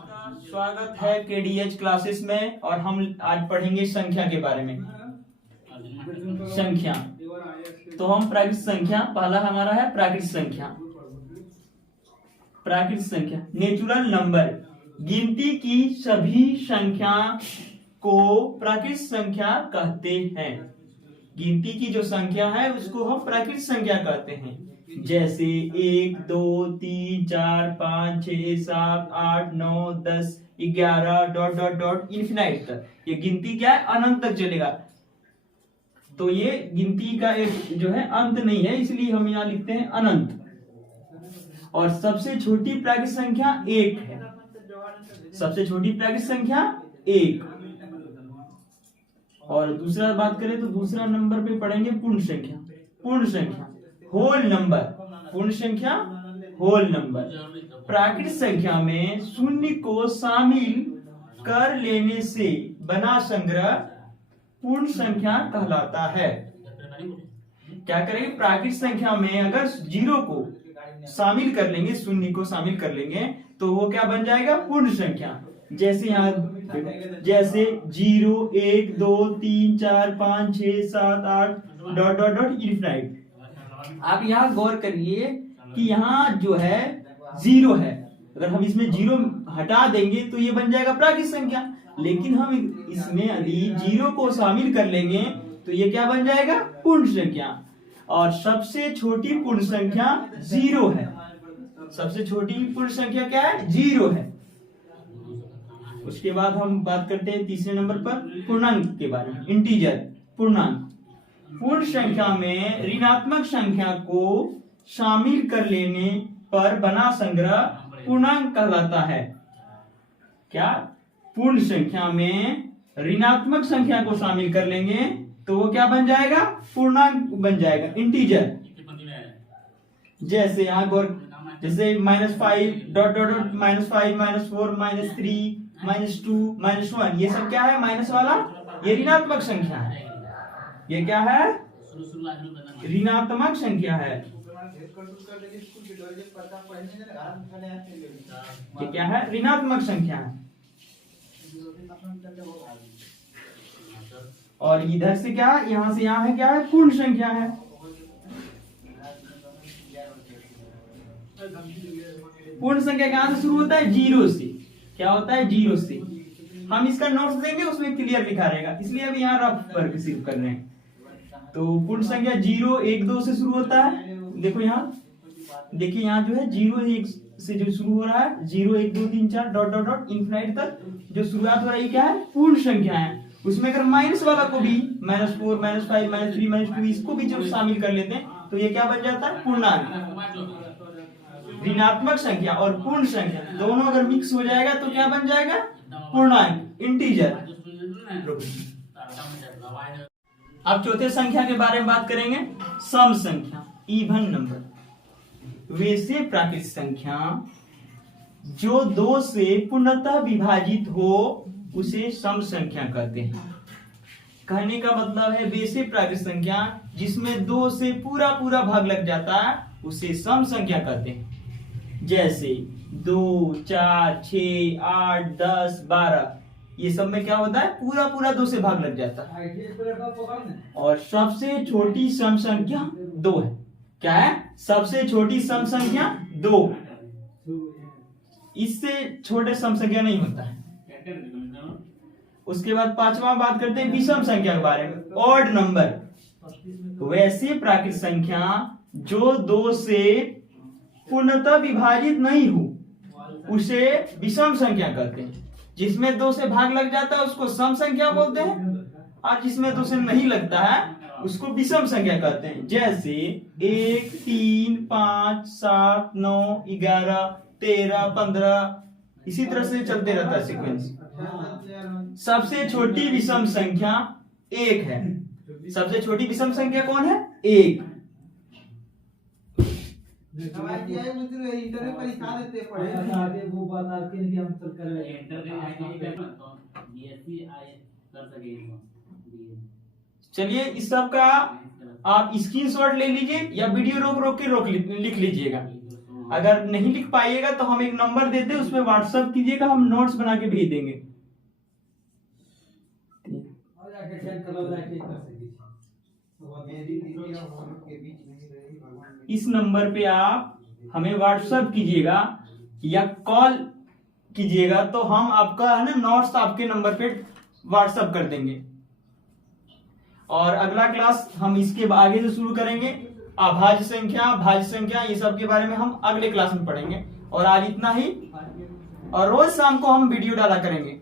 स्वागत है KDH classes में। और हम आज पढ़ेंगे संख्या के बारे में। संख्या तो हम प्राकृतिक संख्या, पहला हमारा है प्राकृतिक संख्या। प्राकृतिक संख्या नेचुरल नंबर, गिनती की सभी संख्या को प्राकृतिक संख्या कहते हैं। गिनती की जो संख्या है उसको हम प्राकृतिक संख्या कहते हैं। जैसे 1, 2, 3, 4, 5, 6, 7, 8, 9, 10, 11 डॉट डॉट डॉट इन्फिनाइट तक। ये गिनती क्या है? अनंत तक चलेगा। तो ये गिनती का एक जो है अंत नहीं है, इसलिए हम यहाँ लिखते हैं अनंत। और सबसे छोटी प्राकृतिक संख्या 1 है। सबसे छोटी प्राकृतिक संख्या 1। और दूसरा बात करें तो दूसरा नंबर पे पढ़ेंगे पूर्ण संख्या। पूर्ण संख्या होल नंबर। पूर्ण संख्या होल नंबर। प्राकृतिक संख्या में शून्य को शामिल कर लेने से बना संग्रह पूर्ण संख्या कहलाता है। क्या करेंगे? प्राकृतिक संख्या में अगर 0 को शामिल कर लेंगे, शून्य को शामिल कर लेंगे, तो वो क्या बन जाएगा? पूर्ण संख्या। जैसे यहाँ जैसे 0, 1, 2, 3, 4, 5, 6, 7, 8 डॉट डॉट डॉट इन्फिनाइट। आप यहाँ गौर करिए कि यहाँ जो है 0 है। अगर हम इसमें 0 हटा देंगे तो ये बन जाएगा प्राकृतिक संख्या। लेकिन हम इसमें यदि 0 को शामिल कर लेंगे तो ये क्या बन जाएगा? पूर्ण संख्या। और सबसे छोटी पूर्ण संख्या 0 है। सबसे छोटी पूर्ण संख्या क्या है? 0 है। उसके बाद हम बात करते हैं तीसरे नंबर पर पूर्णांक के बारे में। इंटीजर पूर्णांक। पूर्ण संख्या में ऋणात्मक संख्या को शामिल कर लेने पर बना संग्रह पूर्णांक कहलाता है। क्या? पूर्ण संख्या में ऋणात्मक संख्या को शामिल कर लेंगे तो वो क्या बन जाएगा? पूर्णांक बन जाएगा, इंटीजर। जैसे यहाँ जैसे -5 डॉट डॉट डॉट -5, -4, -3, -2, -1, ये सब क्या है? माइनस वाला ये ऋणात्मक संख्या है। ये क्या है? ऋणात्मक संख्या है। ये क्या है? ऋणात्मक संख्या है। और इधर से क्या है? यहाँ से यहाँ है क्या है? पूर्ण संख्या है। पूर्ण संख्या कहाँ से शुरू होता है? 0 से। क्या होता है? 0 से। हम इसका नोट्स देंगे, उसमें क्लियर लिखा रहेगा, इसलिए अभी यहाँ रफ वर्क सिर्फ कर रहे हैं। तो पूर्ण संख्या 0, 1, 2 से शुरू होता है। देखो यहाँ, देखिए यहाँ जो है 0, 1 से जो शुरू हो रहा है, 0, 1, 2, 3, 4 डॉट डॉट डॉट इन्फिनाइट तक जो शुरुआत हो रही है क्या है? पूर्ण संख्या है। उसमें अगर माइनस वाला को भी -4, -5, -3, -2 इसको भी जब शामिल कर लेते हैं तो ये क्या बन जाता है? पूर्णांक। ऋणात्मक संख्या और पूर्ण संख्या दोनों अगर मिक्स हो जाएगा तो क्या बन जाएगा? पूर्णांक, इंटीजर। अब चौथे संख्या के बारे में बात करेंगे। सम संख्या, इवन नंबर। वैसे प्राकृतिक संख्या जो 2 से पूर्णतः विभाजित हो उसे सम संख्या कहते हैं। कहने का मतलब है वैसे प्राकृतिक संख्या जिसमें 2 से पूरा पूरा भाग लग जाता है उसे सम संख्या कहते हैं। जैसे 2, 4, 6, 8, 10, 12 ये सब में क्या होता है? पूरा पूरा 2 से भाग लग जाता है। और सबसे छोटी सम संख्या 2 है। क्या है? सबसे छोटी सम संख्या 2। इससे छोटे सम संख्या नहीं होता है। उसके बाद पांचवा बात करते हैं विषम संख्या के बारे में, ऑड नंबर। वैसे प्राकृतिक संख्या जो 2 से पूर्णतः विभाजित नहीं हो उसे विषम संख्या कहते हैं। जिसमें 2 से भाग लग जाता है उसको सम संख्या बोलते हैं, और जिसमें 2 से नहीं लगता है उसको विषम संख्या कहते हैं। जैसे 1, 3, 5, 7, 9, 11, 13, 15 इसी तरह से चलते रहता है सीक्वेंस। सबसे छोटी विषम संख्या 1 है। सबसे छोटी विषम संख्या कौन है? 1। चलिए इस सब का आप स्क्रीनशॉट ले लीजिए या वीडियो रोक रोक के लिख लीजिएगा। अगर नहीं लिख पाइएगा तो हम एक नंबर देते हैं, उसमें व्हाट्सएप कीजिएगा, हम नोट्स बना के भेज देंगे। इस नंबर पे आप हमें व्हाट्सएप कीजिएगा या कॉल कीजिएगा, तो हम आपका है ना नोट्स आपके नंबर पे व्हाट्सएप कर देंगे। और अगला क्लास हम इसके आगे से शुरू करेंगे। अभाज्य संख्या, भाज्य संख्या, ये सब के बारे में हम अगले क्लास में पढ़ेंगे। और आज इतना ही, और रोज शाम को हम वीडियो डाला करेंगे।